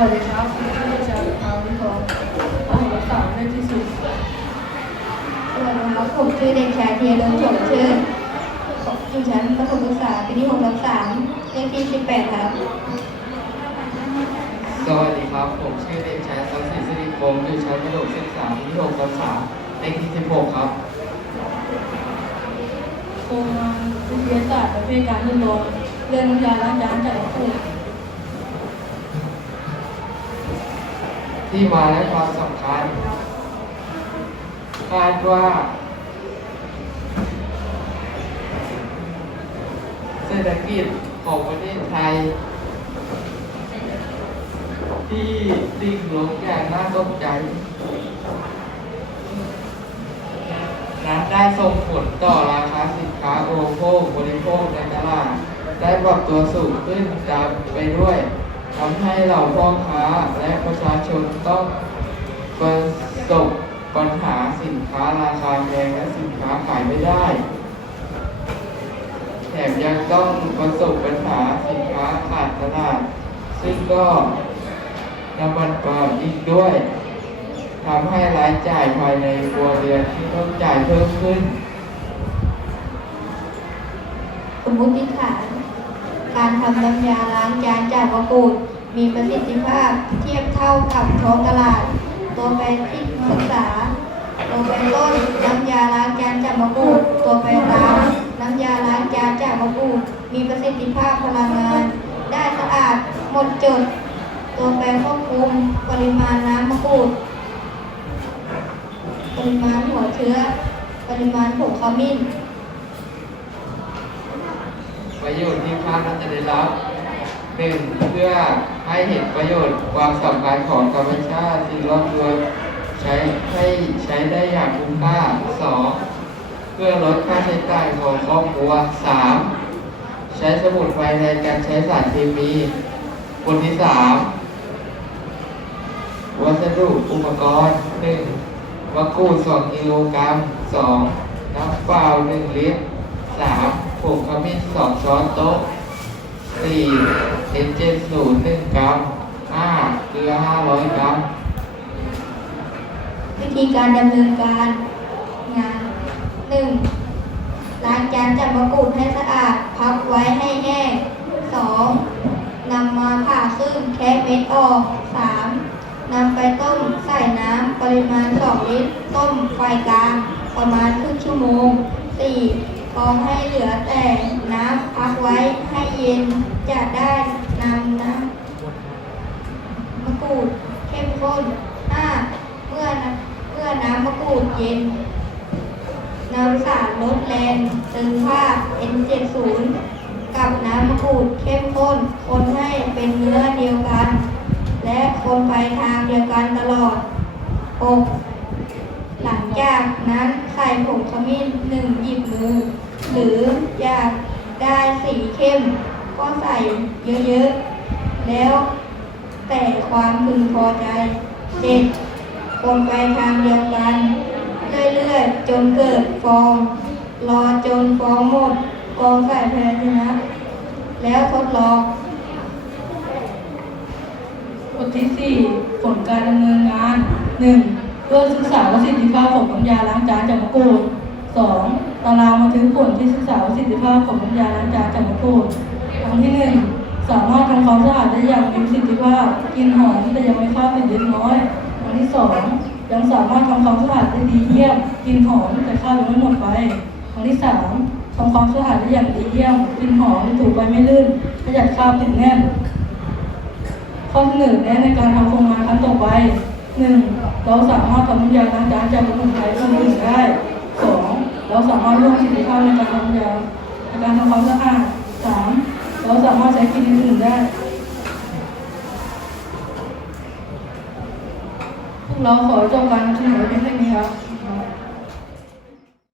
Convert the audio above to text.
วัสดีครับผมชื่อชาทางวิทองอายุสามเลขที่สิบสวัสดีครับผมชื่อเด็กชายเทียรนโฉมชื่นอยู่ชั้นประถมศึกษาปีที่หกทับสามเลขที่สิบแปดครับ สวัสดีครับ ผมชื่อเด็กชายสังสิทธิ์สิริพงศ์อยู่ชั้นประถมศึกษาปีที่6ทับ3เลขที่16ครับโครงงานวิทยาศาสตร์ประเภทการทดลองเรื่องน้ำยาล้างจานจากวัตถุ ที่มาและความสำคัญคาดว่าเศรษฐกิจของประเทศไทย ที่ดิ่งลงอย่างน่าตกใจนั้นได้ส่งผลต่อราคาสินค้าโอโภคบริโภคในตลาด ได้ปรับตัวสูงขึ้นตามไปด้วย ทำให้เหล่าพ่อค้าและประชาชนต้องประสบปัญหาสินค้าราคาแพงและสินค้าขายไม่ได้ แถมยังต้องประสบปัญหาสินค้าขาดตลาด ซึ่งก็นำมันปาล์มอีกด้วยทำให้รายจ่ายภายในครัวเรือนที่ต้องจ่ายเพิ่มขึ้น สมมติฐาน การทำน้ำยาล้างจานจากมะกรูดมีประสิทธิภาพเทียบเท่ากับท้องตลาด ตัวแปรที่ศึกษา ตัวแปรต้นน้ำยาล้างจานจากมะกรูด ตัวแปรตามน้ำยาล้างจานจากมะกรูด มีประสิทธิภาพพลังงาน ได้สะอาดหมดจด ตัวแปรควบคุมปริมาณน้ำมะกรูด ปริมาณหัวเชื้อ ปริมาณผงขมิ้น ประโยชน์ที่คาดว่าจะได้รับหนึ่งเพื่อให้เห็นประโยชน์ความสำคัญของธรรมชาติสิ่งรอบตัวใช้ให้ใช้ได้อย่างคุ้มค่าสองเพื่อลดค่าใช้จ่ายของครอบครัวสามใช้สมุนไพรแทนการใช้สารเคมีบทที่สามวัสดุอุปกรณ์หนึ่งมะกรูดสองกิโลกรัมสองน้ำเปล่าหนึ่งลิตร สามผงขมิ้นสองช้อนโต๊ะสี่เอ็นเจ็ดศูนย์หนึ่งกรัมห้าเกลือห้าร้อยกรัมวิธีการดำเนินการงาน 1. ล้างจานจับมะกรูดให้สะอาด พับไว้ให้แห้ง 2. นำมาผ่าครึ่งแคะเม็ดออก 3. นำไปต้มใส่น้ำปริมาณ2ลิตร ต้มไฟกลางประมาณครึ่งชั่วโมง 4. กองให้เหลือแต่น้ำพักไว้ให้เย็นจะได้นำน้ำมะกรูดเข้มข้น 5. เมื่อน้ำเมื่อน้ำมะกรูดเย็นน้ำสารลดแรงตึงผ้า N70 กับน้ำมะกรูดเข้มข้น คนให้เป็นเนื้อเดียวกัน และคนไปทางเดียวกันตลอด 6. หลังจากนั้นใส่ผงขมิ้นหนึ่งหยิบมือ หรืออยากได้สีเข้มก็ใส่เยอะๆ แล้วแต่ความพึงพอใจเจ็ดคนไปทางเดียวกัน เรื่อยๆ จนเกิดฟอง รอจนฟองหมดกองใส่ภาชนะ แล้วทดลองบทที่สี่ผลการดำเนินงานหนึ่งเพื่อศึกษาประสิทธิภาพของน้ำยาล้างจานจากมะกรูดสอง ตารางบันทึกผลที่ศึกษาประสิทธิภาพของน้ำยาล้างจานจากมะกรูดครั้งที่หนึ่งสามารถทำความสะอาดได้อย่างมีประสิทธิภาพกินหอมแต่ยังไม่เข้าเป็นเล็กน้อยครั้งที่สองยังสามารถทำความสะอาดได้ดีเยี่ยมกินหอมแต่ข้าวยังไม่หมดไปครั้งที่สามทำความสะอาดได้อย่างดีเยี่ยมกินหอมถูกไปไม่ลื่นประหยัดข้าวติดแน่นข้อเสนอแนะในการทำโครงงานครั้งต่อไปหนึ่งเราสามารถทำน้ำยาล้างจานจากสมุไพรคนอื่นได้สอง เราสามารถร่วมประสิทธิภาพในการทำยาในการทำความสะอาดสามเราสามารถใช้กินอื่นได้พวกเราขอจบการนำเสนอเพียงเท่านี้ครับ